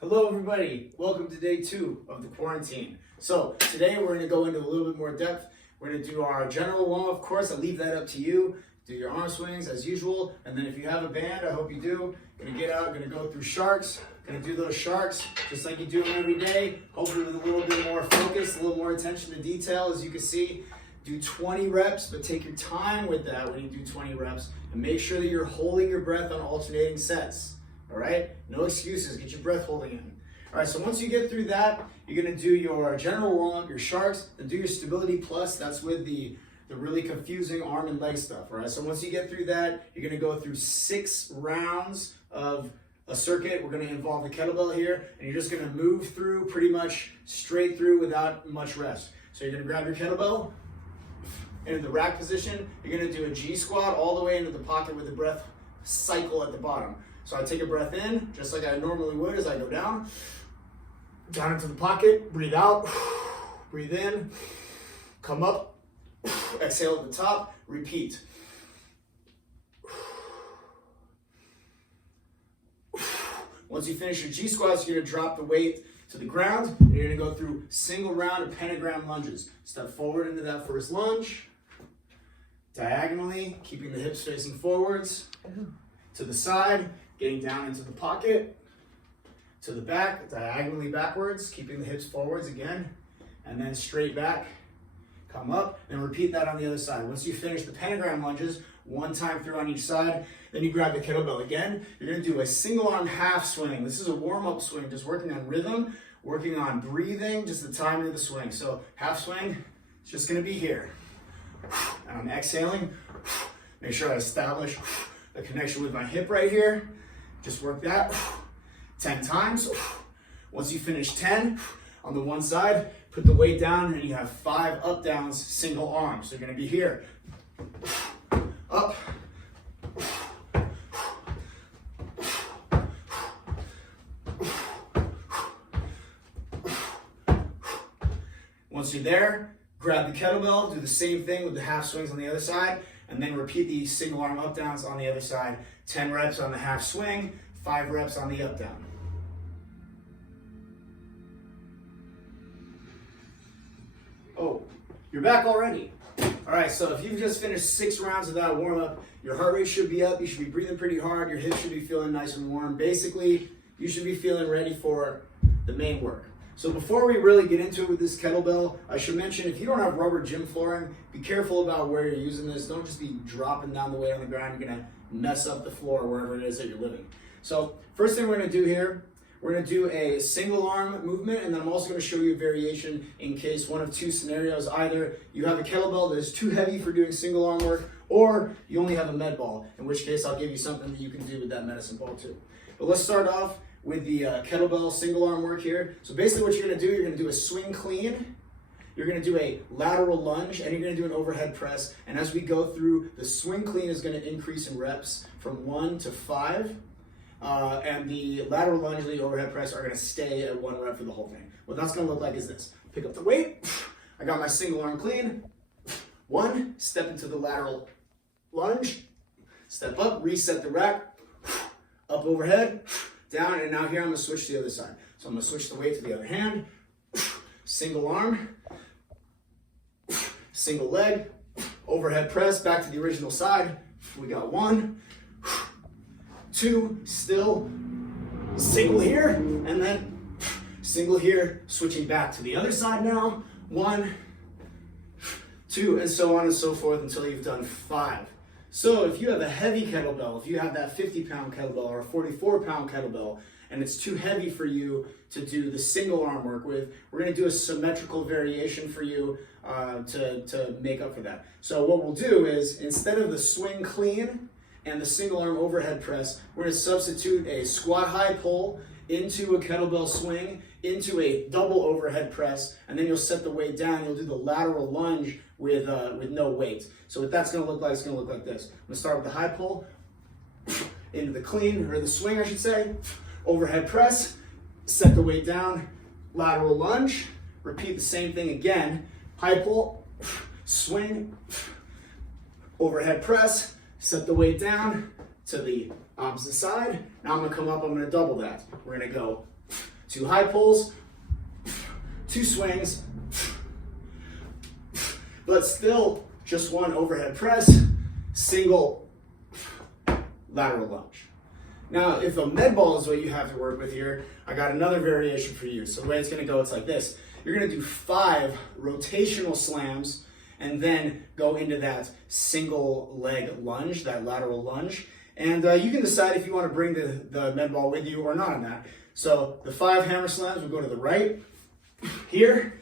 Hello everybody, welcome to day 2 of the quarantine. So today we're going to go into a little bit more depth. We're going to do our general warm-up. Of course, I leave that up to you. Do your arm swings as usual, and then if you have a band, I hope you do, going to get out, going to go through sharks, going to do those sharks just like you do them every day, hopefully with a little bit more focus, a little more attention to detail. As you can see, do 20 reps, but take your time with that when you do 20 reps, and make sure that you're holding your breath on alternating sets. All right, no excuses, get your breath holding in. All right, so once you get through that, you're gonna do your general warm-up, your sharks, then do your stability plus. That's with the really confusing arm and leg stuff. All right, so once you get through that, you're gonna go through 6 rounds of a circuit. We're gonna involve the kettlebell here, and you're just gonna move through pretty much straight through without much rest. So you're gonna grab your kettlebell into the rack position. You're gonna do a G squat all the way into the pocket with the breath cycle at the bottom. So I take a breath in, just like I normally would as I go down into the pocket, breathe out, breathe in, come up, exhale at the top, repeat. Once you finish your G squats, you're gonna drop the weight to the ground, and you're gonna go through single round of pentagram lunges. Step forward into that first lunge, diagonally, keeping the hips facing forwards, to the side, getting down into the pocket, to the back, diagonally backwards, keeping the hips forwards again, and then straight back, come up, and repeat that on the other side. Once you finish the pentagram lunges, one time through on each side, then you grab the kettlebell again. You're gonna do a single arm half swing. This is a warm-up swing, just working on rhythm, working on breathing, just the timing of the swing. So half swing, it's just gonna be here. And I'm exhaling, make sure I establish a connection with my hip right here. Just work that 10 times. Once you finish 10 on the one side, put the weight down, and you have 5 up downs, single arms. They're gonna be here. Up. Once you're there, grab the kettlebell, do the same thing with the half swings on the other side, and then repeat the single arm up downs on the other side. 10 reps on the half swing, 5 reps on the up down. Oh, you're back already. All right, so if you've just finished 6 rounds of that warm up, your heart rate should be up, you should be breathing pretty hard, your hips should be feeling nice and warm. Basically, you should be feeling ready for the main work. So before we really get into it with this kettlebell, I should mention, if you don't have rubber gym flooring, be careful about where you're using this. Don't just be dropping down the weight on the ground. You're gonna mess up the floor wherever it is that you're living. So first thing we're gonna do here, we're gonna do a single arm movement, and then I'm also gonna show you a variation in case one of 2 scenarios. Either you have a kettlebell that is too heavy for doing single arm work, or you only have a med ball, in which case I'll give you something that you can do with that medicine ball too. But let's start off with the kettlebell single arm work here. So basically what you're gonna do a swing clean, you're gonna do a lateral lunge, and you're gonna do an overhead press. And as we go through, the swing clean is gonna increase in reps from 1 to 5. And the lateral lunge and the overhead press are gonna stay at 1 rep for the whole thing. What that's gonna look like is this. Pick up the weight, I got my single arm clean, 1, step into the lateral lunge, step up, reset the rack, up overhead, down, and now here I'm gonna switch to the other side. So I'm gonna switch the weight to the other hand, single arm, single leg, overhead press, back to the original side. We got 1, 2, still, single here, and then single here, switching back to the other side now. 1, 2, and so on and so forth until you've done 5. So if you have a heavy kettlebell, if you have that 50-pound kettlebell or a 44-pound kettlebell, and it's too heavy for you to do the single arm work with, we're gonna do a symmetrical variation for you to make up for that. So what we'll do is, instead of the swing clean and the single arm overhead press, we're gonna substitute a squat high pull into a kettlebell swing, into a double overhead press, and then you'll set the weight down. You'll do the lateral lunge with no weight. So what that's gonna look like is gonna look like this. I'm gonna start with the high pull, into the clean, or the swing I should say, overhead press, set the weight down, lateral lunge, repeat the same thing again, high pull, swing, overhead press, set the weight down to the opposite side. Now I'm gonna come up, I'm gonna double that. We're gonna go 2 high pulls, 2 swings, but still just 1 overhead press, single lateral lunge. Now, if a med ball is what you have to work with here, I got another variation for you. So the way it's gonna go, it's like this. You're gonna do 5 rotational slams and then go into that single leg lunge, that lateral lunge. And you can decide if you wanna bring the med ball with you or not on that. So the 5 hammer slams will go to the right, here.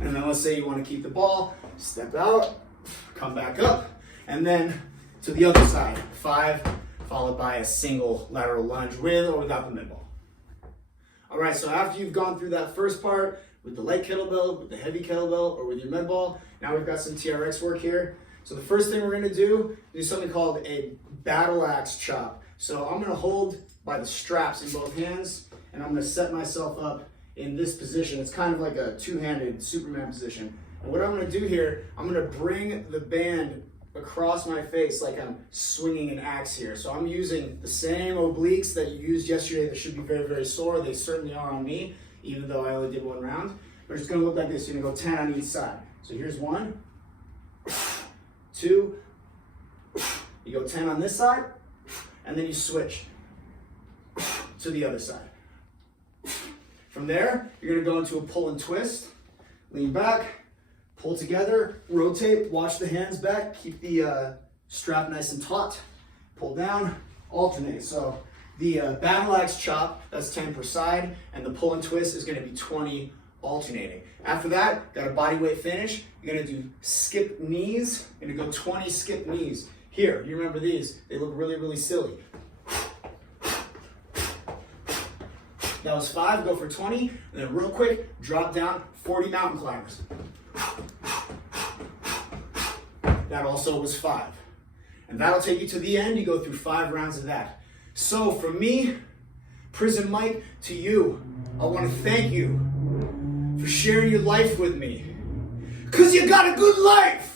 And then let's say you want to keep the ball, step out, come back up, and then to the other side. 5 followed by a single lateral lunge with or without the mid ball. All right, so after you've gone through that first part with the light kettlebell, with the heavy kettlebell, or with your med ball, now we've got some TRX work here. So the first thing we're going to do is something called a battle axe chop. So I'm going to hold by the straps in both hands, and I'm going to set myself up in this position. It's kind of like a 2-handed Superman position. And what I'm going to do here, I'm going to bring the band across my face like I'm swinging an axe here. So I'm using the same obliques that you used yesterday that should be very, very sore. They certainly are on me, even though I only did 1 round. But it's going to look like this. You're going to go 10 on each side. So here's 1, 2, you go 10 on this side, and then you switch to the other side. From there, you're going to go into a pull and twist. Lean back, pull together, rotate, watch the hands back, keep the strap nice and taut. Pull down, alternate. So the battle axe chop, that's 10 per side, and the pull and twist is going to be 20 alternating. After that, got a body weight finish. You're going to do skip knees. You're going to go 20 skip knees. Here, you remember these. They look really, really silly. That was 5, go for 20, and then real quick, drop down 40 mountain climbers. That also was 5. And that'll take you to the end. You go through 5 rounds of that. So from me, Prison Mike, to you, I want to thank you for sharing your life with me. 'Cause you got a good life!